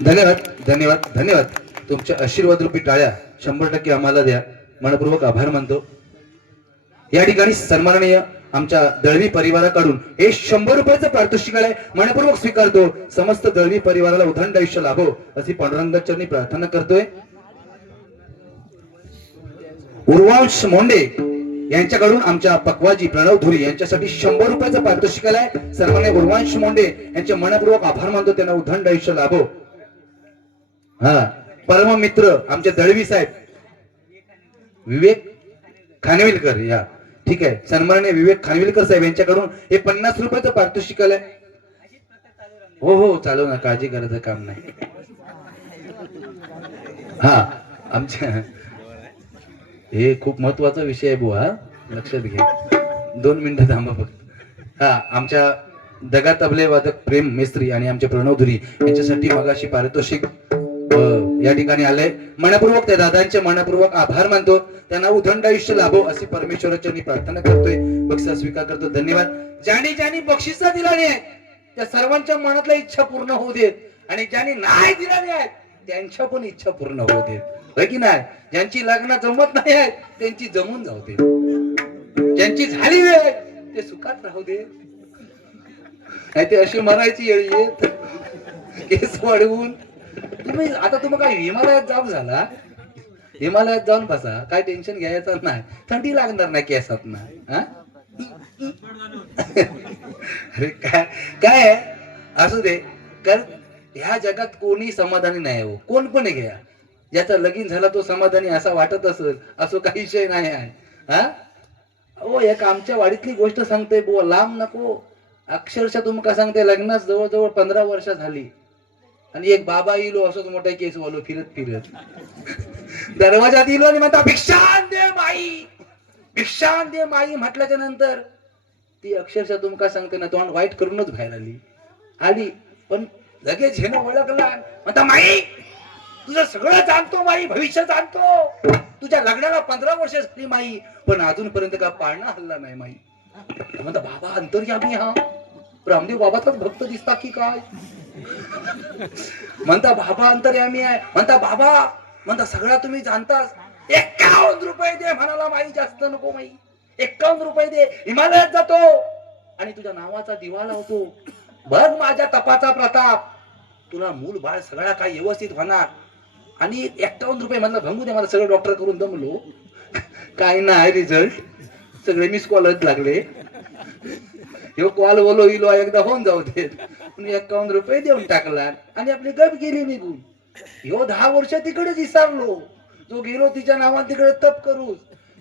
धन्यवाद धन्यवाद धन्यवाद. तुमच्या आशीर्वाद रूपी टाळ्या 100% आम्हाला द्या. मनपूर्वक आभार मानतो. या ठिकाणी सन्माननीय आमच्या दळवी परिवाराकडून हे 100 रुपयाचं पारितोषिकालय मनपूर्वक स्वीकारतो. समस्त दळवी परिवाराला उदंड आयुष्य लाभो अशी पांडुरंगाचरणी प्रार्थना करतोय. उर्वांश मोंडे यांच्याकडून आमच्या पक्वाजी प्रणव धुरी यांच्यासाठी 100 रुपयाचं पारितोषिकालय. सन्माननीय उर्वांश मोंडे यांचे मनपूर्वक आभार मानतो. त्यांना उदंड आयुष्य लाभो. हा परम मित्र आमचे दळवी साहेब विवेक खानविलकर या ठीक आहे सन्माननीय विवेक खानविलकर साहेब यांच्याकडून हे 50 रुपयाचं पारितोषिक आलंय. हो हो चालू ना काळजी करायचं काम नाही. हा आमच्या हे खूप महत्वाचा विषय आहे बुवा लक्षात घ्या. 2 मिनिटं थांबा फक्त. हा आमच्या दगा तबले वादक प्रेम मेस्त्री आणि आमचे प्रणव धुरी यांच्यासाठी मगाशी पारितोषिक या ठिकाणी आलंय. मनपूर्वक त्या दादांचे मनपूर्वक आभार मानतो. त्यांना उदंड आयुष्य लाभो अशी परमेश्वराच्या मी प्रार्थना करतोय. बक्षीस स्वीकार करतो. धन्यवाद. ज्यांनी ज्यांनी बक्षिस दिलाली आहे त्या सर्वांच्या मनातल्या इच्छा पूर्ण होऊ देत आणि ज्यांनी नाही दिलेली आहेत त्यांच्या पण इच्छा पूर्ण होऊ देत. होय की नाही. ज्यांची लग्न जमत नाही आहेत त्यांची जमून जाऊ दे. ज्यांची झाली वेळ ते सुखात राहू दे. नाही ते अशी मरायची येळी येत केस वाढवून तुम्ही आता तुम्हाला काय हिमालयात जाऊन झाला. हिमालयात जाऊन बसा काय टेन्शन घ्यायचं नाही. थंडी लागणार नाही केसात ना. अरे काय काय असू दे. कारण ह्या जगात कोणी समाधानी नाही हो. कोण पण घ्या ज्याचा लगीन झाला तो समाधानी असा वाटत असेल असं काही विषय नाही आहे. हा हो एक आमच्या वाडीतली गोष्ट सांगते बुवा लांब नको. अक्षरशः तुमका सांगते लग्नास जवळजवळ 15 वर्ष झाली आणि एक बाबा इलो असंच मोठा केस वालो फिरत फिरत दरवाजात इलो आणि म्हणता भिक्षान दे माई भिक्षान दे माई म्हटल्याच्या नंतर ती अक्षरशः तुमका सांगते ना तोंड वाईट करूनच बाहेर आली पण लगेच हे ओळखला म्हणता माई तुझं सगळं जाणतो माई भविष्य जाणतो. तुझ्या लग्नाला 15 वर्ष झाली माई पण अजूनपर्यंत का पाळणा हल्ला नाही माई. म्हणता बाबा अंतर्यामी हा रामदेव बाबाचाच भक्त दिसता की काय. म्हणता बाबा अंतर्यामी आहे. म्हणता बाबा म्हणता सगळा तुम्ही जाणतास. 51 रुपये दे म्हणाला माई जास्त नको माई. 51 रुपये दे हिमालयात जातो आणि तुझ्या नावाचा दिवा लावतो. बघ माझ्या तपाचा प्रताप तुला मूल बाळ सगळा काय व्यवस्थित होणार. आणि 51 रुपये म्हणलं भंगू दे मला सगळं डॉक्टर करून दमलो काय नाही रिझल्ट सगळे मिस कॉलच लागले. ह्यो कॉल बोलो इलो एकदा होऊन जाऊ देत. 51 रुपये देऊन टाकला आणि आपली गप गेली निघून. ह्यो 10 वर्ष तिकडेच विसरलो. जो गेलो तिच्या नावात तिकडे तप करू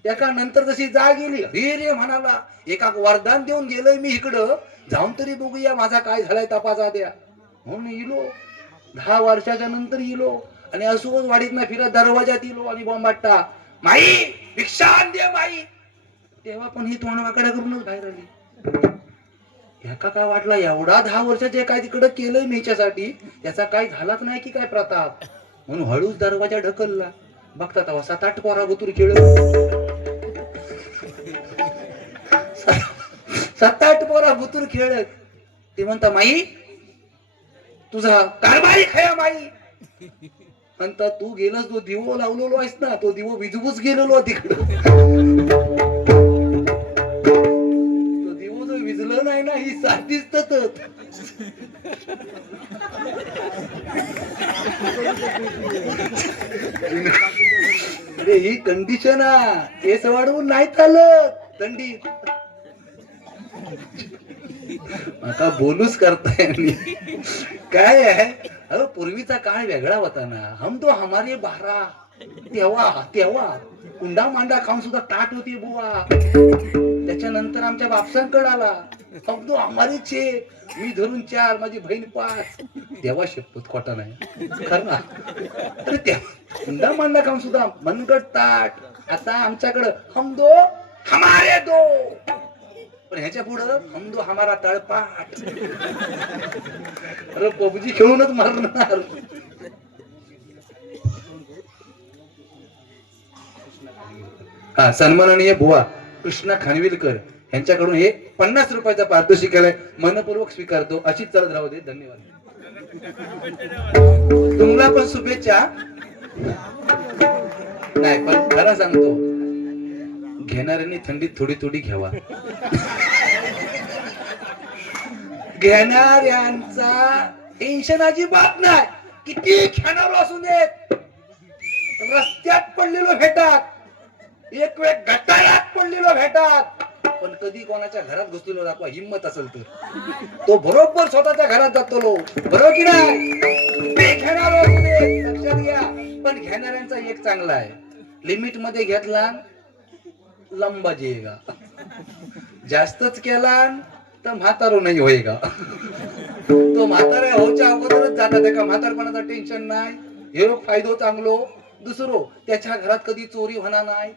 एका नंतर जशी जा गेली अरे रे म्हणाला एका वरदान देऊन गेलोय मी इकडं जाऊन तरी बघूया माझा काय झालाय तपासा द्या म्हणून इलो. 10 वर्षाच्या नंतर इलो आणि असोच वाडीत ना फिरत दरवाजात इलो आणि बॉम्बाटा माई भिक्षान दे माई. तेव्हा पण ही तोंड वाकडा करूनच बाहेर आली. ह्याका काय वाटला एवढा 10 वर्षाचे काय तिकडं केलंय मीच्यासाठी त्याचा काय झालाच नाही की काय प्रताप म्हणून हळूच दरवाजा ढकलला. बघता तेव्हा 7-8 पोरा बुतूर खेळ 7-8 पोरा बुतूर खेळत. ते म्हणता माई तुझा कारभारी खया माई. म्हणता तू गेलास तो दिवो लावलेलो आहेस ना तो दिवो विजवूच गेलेलो तिकडं. तो दिवो जो विजलं नाही ना ही साधीच तत अरे ही कंडिशन केस वाढवून नाही चालत थंडीत. आता बोलूच करताय मी काय आहे. अरे पूर्वीचा काळ वेगळा होता ना. हम तो हमारे 12 तेव्हा कुंडा मांडा खाऊन सुद्धा ताट होती बुवा. त्याच्यानंतर आमच्या बापसांकडे आला हम तो हमारे 6 मी धरून 4 माझी बहीण 5 तेव्हा शपथ खोटा नाही खरं ना. अरे तेव्हा कुंडा मांडा खाऊन सुद्धा मनगट ताट. आता आमच्याकडं हम दो हमारे 2 पण ह्याच्या पुढं हम दो हमारा तळपाट. अरे पबजी खेळूनच मारणार. हा सन्माननीय बुवा कृष्णा खानविलकर यांच्याकडून हे 50 रुपयाचा पारितोषिक आलंय. मनपूर्वक स्वीकारतो. अशीच चालत राहू दे. धन्यवाद. तुम्हाला पण शुभेच्छा. नाही पण खरा सांगतो घेणाऱ्यांनी थंडीत थोडी थोडी घ्यावा. घेणाऱ्यांचा टेन्शन अजिबात नाही. किती घेणार असू देत. रस्त्यात पडलेलो भेटात एक वेळ गटारात पडलेलो भेटात पण कधी कोणाच्या घरात घुसलेलो दाखवा हिंमत असेल तर तो बरोबर स्वतःच्या घरात जातो लो बरोबर की नाही. ते घेणार असू देत लक्षात घ्या. पण घेणाऱ्यांचा एक चांगला आहे लिमिट मध्ये घेतला लंबा जिएगा, जास्तच केला तर म्हातारो नाही होईगा. तो म्हातारा होच्या अगोदरच जातात, त्या म्हातारपणाचं टेन्शन नाही, हे फायदो चांगलो. दुसरो, त्याच्या घरात कधी चोरी होणार नाही,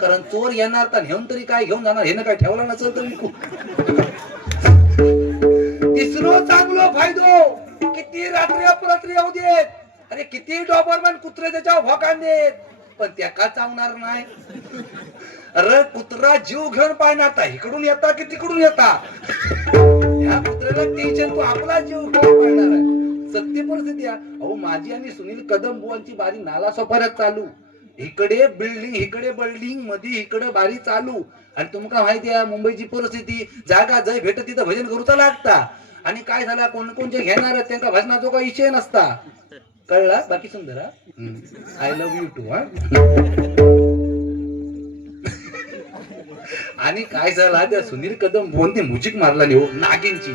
कारण चोर येणार तर घेऊन तरी काय घेऊन जाणार, हे ना काय ठेवला नसेल तरी. तिसरो चांगलो फायदो, किती रात्री अपरात्री येऊ देत, अरे किती डॉबरमॅन कुत्रे त्याच्या भोकान देत, पण त्या का चावणार नाही. अरे कुत्रा जीव घेऊन पाळणार, इकडून येता की तिकडून येता, ह्या कुत्र्याला टेन्शन, तू आपला जीव घेऊन पाळणार आहे. सत्य परिस्थिती आहे. अहो माझी आणि सुनील कदम बुवांची बारी नाला सोपाऱ्यात चालू, इकडे बिल्डिंग मध्ये इकडे बारी चालू. आणि तुमका माहिती आहे मुंबईची परिस्थिती, जागा जय भेट तिथं भजन करूचा लागता. आणि काय झाला, कोण कोणचे घेणार त्यांना भजनाचा काही विषय नसता. कळला? बाकी सुंदर. I love you too. आणि काय झाला, त्या सुनील कदम बोलते म्युझिक मारला नाही हो, नागिनची.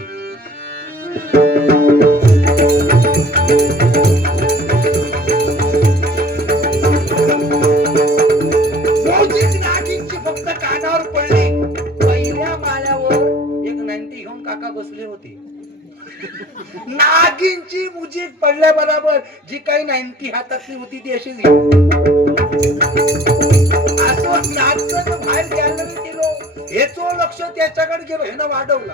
नागिनची फक्त कानावर पडली, पहिल्या माळ्यावर एक 90 घेऊन काका बसले होते. नागिनची म्युझिक पडल्या बरोबर जी काही 90 हातातली होती ती अशीच असं नाचत बाहेर गॅलरी गेलो, हेचो लक्ष त्याच्याकडे गेलो, हे ना वाढवला.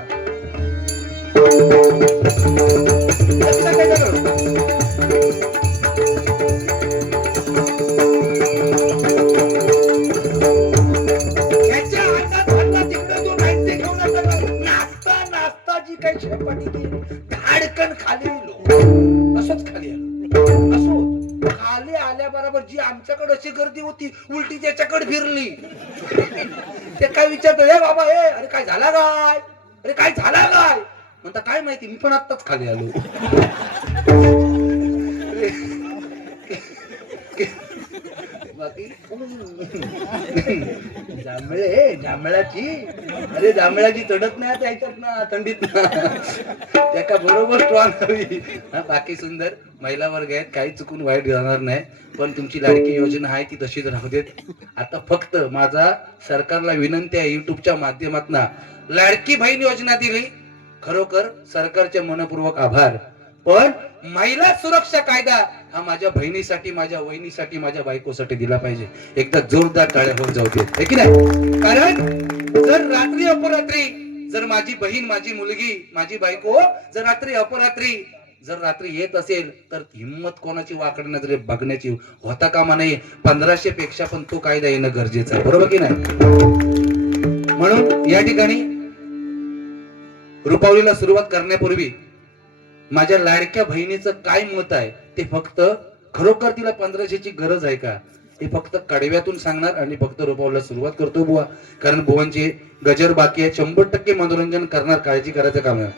काही शेपाटी धाडकन खाली असंच खाली आलो. असो खाली आल्याबरोबर जी आमच्याकडे अशी गर्दी होती, उलटी त्याच्याकडे फिरली. ते काय विचारतो, हे बाबा हे, अरे काय झाला काय, अरे काय झाला काय, म्हणता काय माहिती, मी पण आत्ताच खाली आलो. जांभळाची, अरे जांभळाची चढत नाही त्याच्यात ना, थंडीत ना, त्या बरोबर स्ट्रॉंग हवी. बाकी सुंदर महिला वर्ग आहेत, काही चुकून वाईट जाणार नाही, पण तुमची लाडकी योजना आहे ती तशीच राहू देत. आता फक्त माझा सरकारला विनंती आहे, युट्यूबच्या माध्यमातून लाडकी बहीण योजना दिली, खरोखर सरकारचे मनपूर्वक आभार. पण महिला सुरक्षा कायदा हा माझ्या बहिणीसाठी, माझ्या वहिनीसाठी, माझ्या बायकोसाठी दिला पाहिजे. एकदा जोरदार टाळ्या होऊन जाऊ दे की नाही. कारण जर रात्री अपरात्री जर माझी बहीण, माझी मुलगी, माझी बायको जर रात्री अपरात्री जर रात्री येत असेल तर हिम्मत कोणाची वाकड नजरे बघण्याची होता कामा नये. 1500 पेक्षा पण तो कायदा येणं गरजेचं आहे, बरोबर की नाही. म्हणून या ठिकाणी रुपावलीला सुरुवात करण्यापूर्वी माझ्या लाडक्या बहिणीचं काय मत आहे ते, फक्त खरोखर तिला 1500ची गरज आहे का, हे फक्त कडव्यातून सांगणार आणि फक्त रुपावलीला सुरुवात करतो बुवा. कारण बुवांचे गजर बाकी आहे, 100% मनोरंजन करणार, काळजी करायचं काम आहे.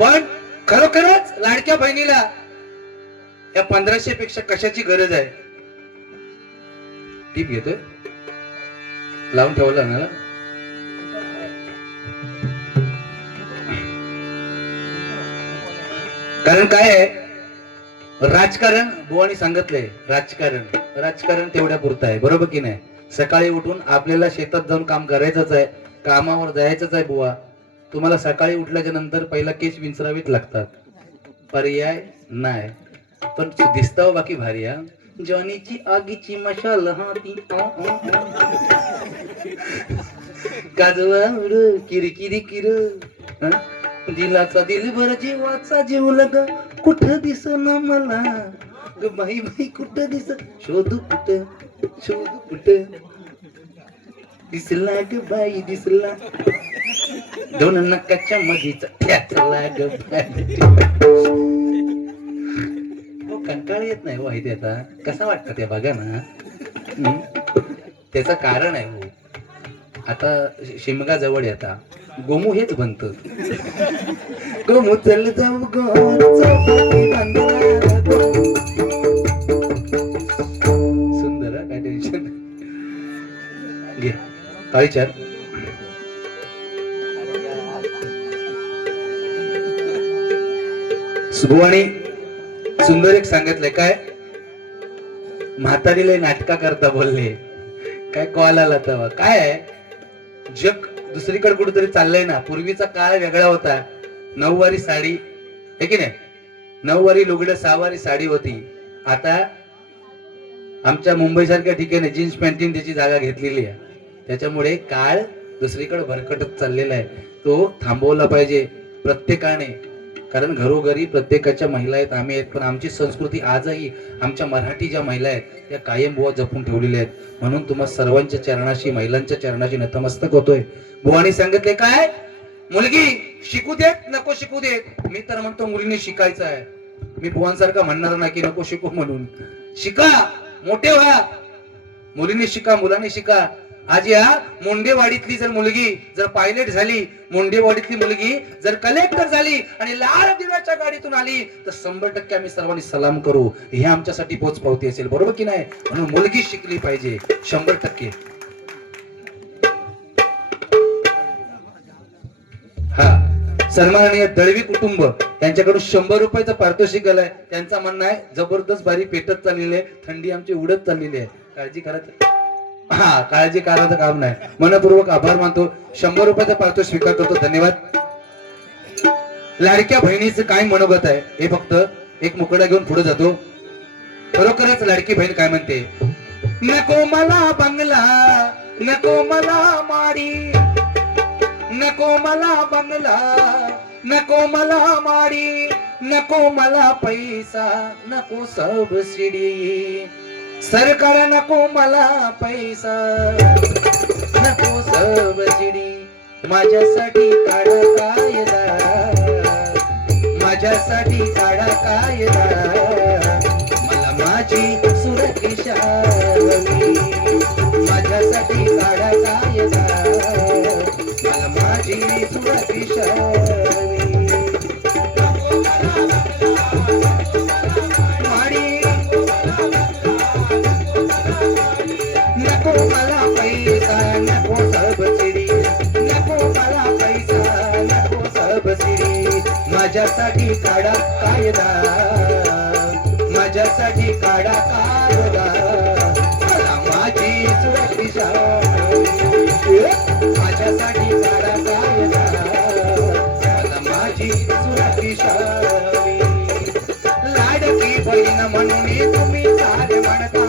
पण खरोखरच लाडक्या बहिणीला या 1500 पेक्षा कशाची गरज आहे. टीप घेतोय, लावून ठेवला ना. कारण काय आहे, राजकारण बुवानी सांगितलंय, राजकारण तेवढ्या पुरतं आहे, बरोबर की नाही. सकाळी उठून आपल्याला शेतात जाऊन काम करायचंच आहे, कामावर जायचंच आहे बुवा. तुम्हाला सकाळी उठल्याच्या नंतर पहिला केस विंचरावीच लागतात, पर्याय नाही. पण दिसताव बाकी भारी. जॉनीची आगीची मशाल हाती काजवा किरकिरी किर, दिलाचा दिलभर जीवाचा जीव लग, कुठं दिसना मला ग बाई बाई, कुठं दिस, शोध कुठं दिसला ग बाई, दिसला दोन नकाच्या मधीचा ठ्याचला ग बाई. हो कंटाळ येत नाही हो आहे आता, कसा वाटतं ते बघा ना. त्याचं कारण आहे हो, आता शिमगा जवळ येता, गोमू हेच बनत. गोमू चल जाऊ सुंदर, काय टेन्शन घे. काय चार सुभवाणी सुंदर एक सांगितलंय, काय म्हातारीला नाटका करता बोलले, काय कॉल आला तेव्हा काय आहे, जग दुसरीकडे कुठेतरी चाललंय ना. पूर्वीचा काळ वेगळा होता. 9 वारी साडी आहे की नाही, 9 वारी लुगडं 6 वारी साडी होती. आता आमच्या मुंबई सारख्या ठिकाणी जीन्स पॅन्टीन त्याची जागा घेतलेली आहे. त्याच्यामुळे काळ दुसरीकडे भरकटत चाललेला आहे. तो थांबवला पाहिजे प्रत्येकाने. कारण घरोघरी प्रत्येकाच्या महिला आहेत, आम्ही आहेत, पण आमची संस्कृती आजही आमच्या मराठी ज्या महिला आहेत त्या कायम बुवा जपून ठेवलेल्या आहेत. म्हणून तुम्हा सर्वांच्या चरणाशी, महिलांच्या चरणाशी नतमस्तक होतोय. बुवानी सांगितले काय, मुलगी शिकू देत नको शिकू देत, मी तर म्हणतो मुलीने शिकायचं आहे. मी बुवांसारखा म्हणणार नाही की नको शिकू म्हणून. शिका, मोठे व्हा, मुलीने शिका, मुलांनी शिका. आज या मुंडेवाडीतली जर मुलगी जर पायलट झाली, मुंडेवाडीतली मुलगी जर कलेक्टर झाली आणि लाल दिव्याच्या गाडीतून आली तर 100% आम्ही सर्वांनी सलाम करू. हे आमच्यासाठी पोचपावती असेल, बरोबर की नाही. म्हणून मुलगी शिकली पाहिजे 100%. हा, सन्माननीय दळवी कुटुंब यांच्याकडून 100 रुपयाचा पारितोषिक आलाय. त्यांचा म्हणणं आहे जबरदस्त बारी पेटत चाललेली आहे, थंडी आमची उडत चाललेली आहे, काळजी करत. हा, काळजी करायचं काम नाही. मनपूर्वक आभार मानतो. 100 रुपयाचा पारितोषिक स्वीकार करतो. धन्यवाद. लाडक्या बहिणीचं काय मनोगत आहे हे फक्त एक मुकडा घेऊन पुढे जातो. खरोखरच लाडकी बहीण काय म्हणते, नको मला बंगला, नको मला माडी, नको मला बंगला, नको मला माडी, नको मला पैसा, नको सबसिडी. सरकार नको मला पैसा, नको सबसिडी. माझ्यासाठी काढा कायदा, माझ्यासाठी काढा कायदा, मला माझी सुरक्षा हवी. माझ्यासाठी काढा कायदा, मला माझी सुरक्षा हवी. नको मला पैसा, नको सबसिडी, नको मला पैसा, नको सबसिडी. माझ्यासाठी काढा कायदा, माझ्यासाठी काढा कायदा, मला माझी सुरक्षा. माझ्यासाठी काढा कायदा, मला माझी सुरक्षा. लाडकी बहीण म्हणून तुम्ही सारे म्हणता,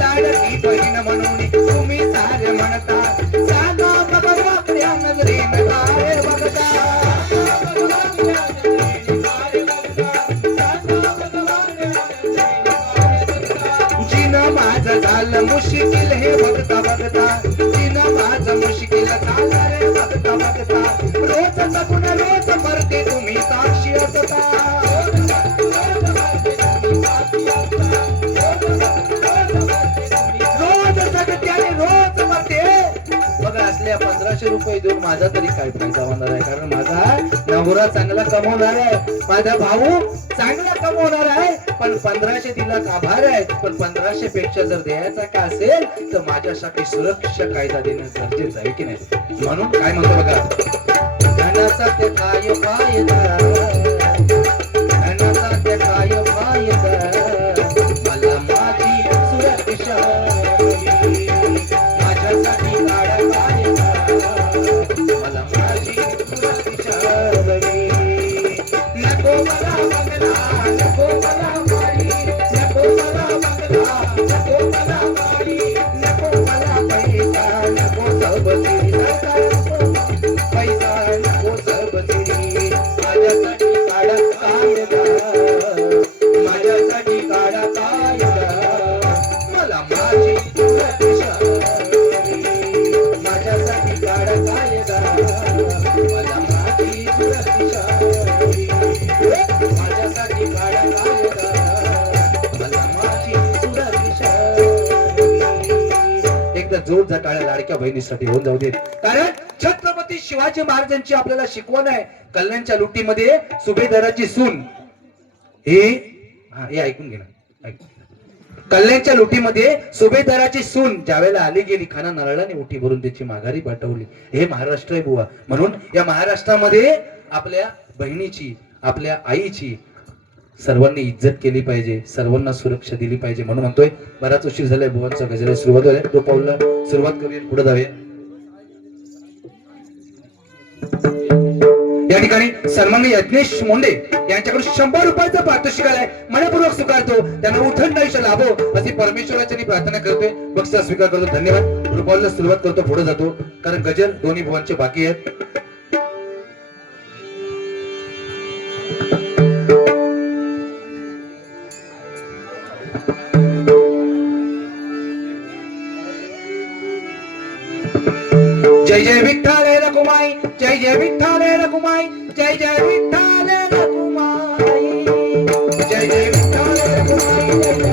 लाडकी बहीण म्हणून तुम्ही सारे म्हणता, सांगा बघा नजरेनं काय बघता. जिनं माझं झालं मुश्किल हे बघता बघता, जिनं माझं मुश्किल झालं रे बघता बघता. रोज जगून रोज मरते तुम्ही साक्षी असता. बघा, असल्या 1500 रुपये देऊन माझा तरी काय फायदा होणार आहे. कारण माझा नवरा चांगला कमवणार आहे, माझा भाऊ चांगला कमवणार आहे. पण 1500 दिला आभार आहे, पण 1500 पेक्षा जर द्यायचा का असेल तर माझ्यासाठी सुरक्षा कायदा देणं गरजेचं आहे की नाही. म्हणून काय म्हणतो बघा, धनाचा ते काय फायदा, धनाचा ते काय फायदा, मला माझी सुरक्षा. माझ्यासाठी काढा कायदा, मला माझी सुरक्षा. नको मला बंगला, नको मला गाडी, नको मला बंगला, नको मला गाडी, नको मला पैसा, नको सबसिडी. पैसा नको सबसिडी. माझ्यासाठी काढा कायदा, माझ्यासाठी काढा कायदा, मला माझी सुरक्षा. माझ्यासाठी काढा कायदा, मला माझी सुरक्षा. माझ्यासाठी काढा कायदा, मला माझी सुरक्षा. एकदा जोर टाळ्या लाडक्या बहिणीसाठी होऊन जाऊ देत. कारण छत्रपती शिवाजी महाराजांची आपल्याला शिकवण आहे. कल्याणच्या लुटीमध्ये सुभेदाराची सून हे ऐकून घे ना, कल्याणच्या लुटीमध्ये सुभेदाराची सून ज्यावेळेला आली गेली, खाना नारळाने उठी भरून त्याची माघारी पाठवली. हे महाराष्ट्र आहे बुवा. म्हणून या महाराष्ट्रामध्ये आपल्या बहिणीची, आपल्या आईची सर्वांनी इज्जत केली पाहिजे, सर्वांना सुरक्षा दिली पाहिजे म्हणून म्हणतोय. बराच उशीर झालाय, बुवांचा गजराला सुरुवात होईल. तो पाऊलला सुरुवात करूया, पुढे जाऊया. या ठिकाणी सन्माननीय यज्ञेश मुंडे यांच्याकडून 100 रुपयाचा पारितोषिक आलाय. मनपूर्वक स्वीकारतो, त्यांना उठण आयुष्य लाभो अशी परमेश्वराची मी प्रार्थना करतोय. बक्षीस स्वीकार करतो. धन्यवाद. रुपालला सुरुवात करतो, पुढे जातो, कारण गजर दोन्ही बुवांचे बाकी आहेत. जय जय विठ्ठल रखुमाई, जय जय विठ्ठल रखुमाई, जय जय विठ्ठल रखुमाई, जय जय विठ्ठल रखुमाई, जय जय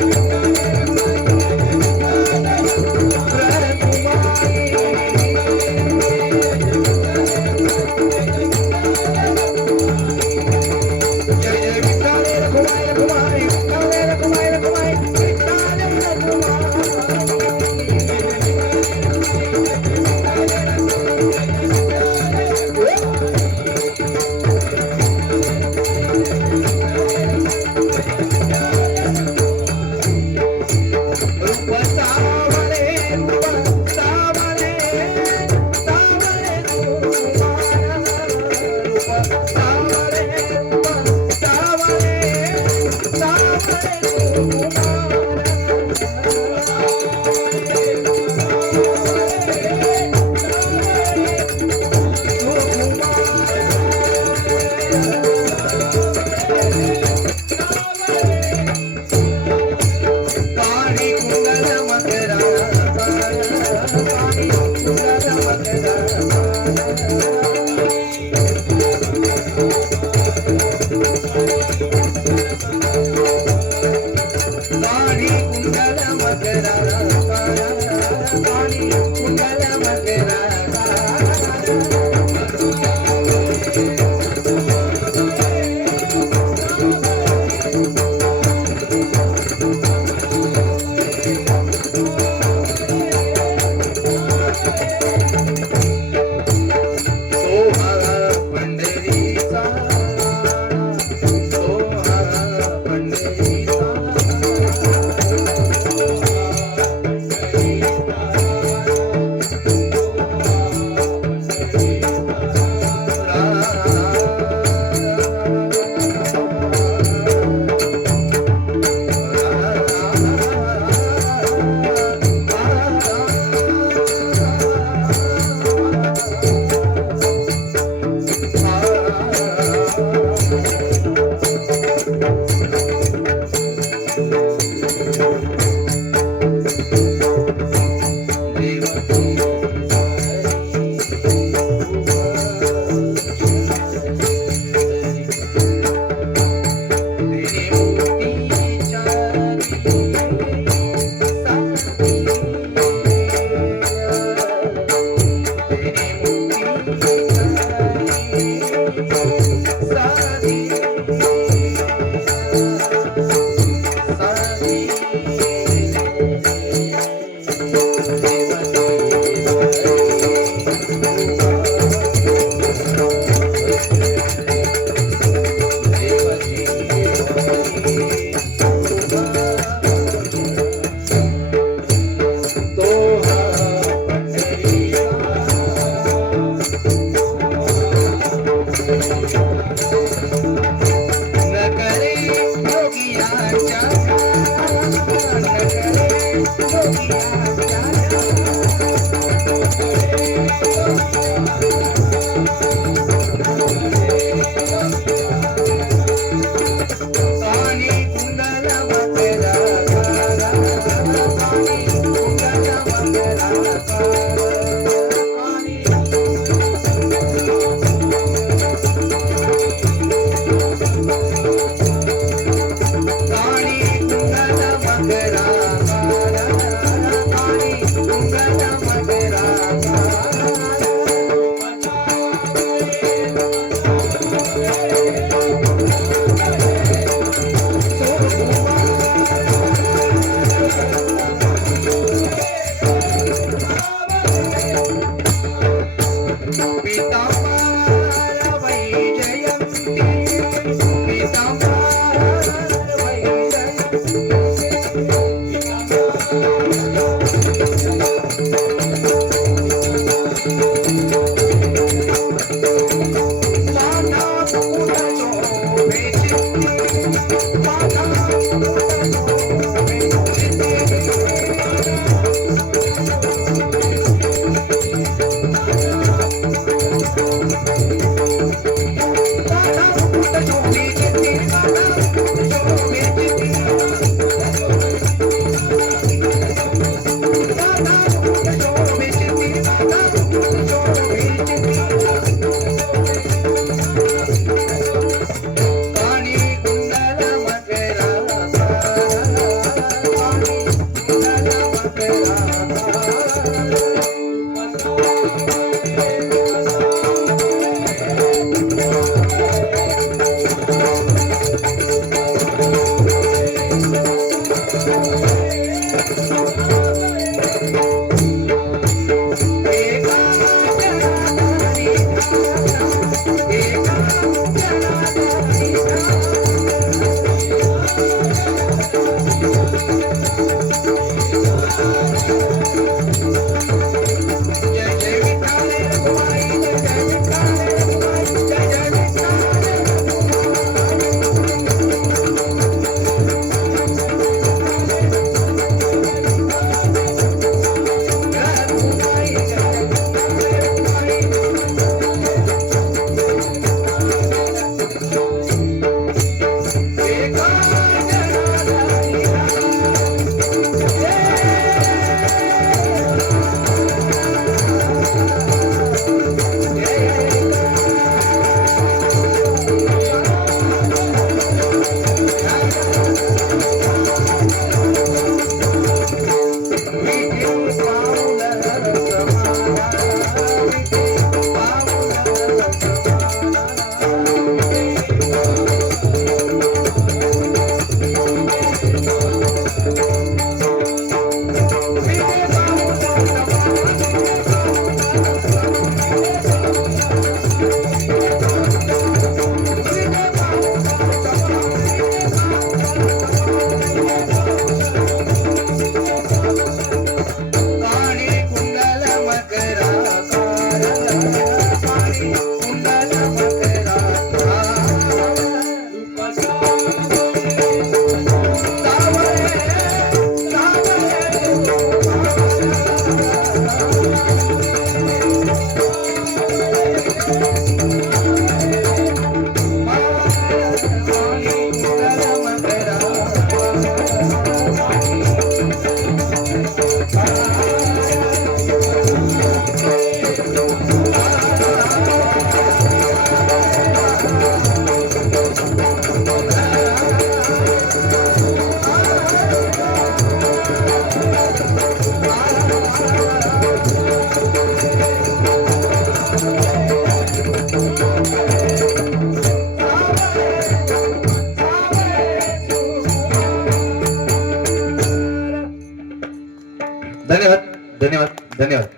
धन्यवाद धन्यवाद धन्यवाद.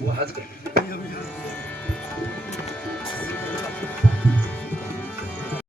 वो हाच कर.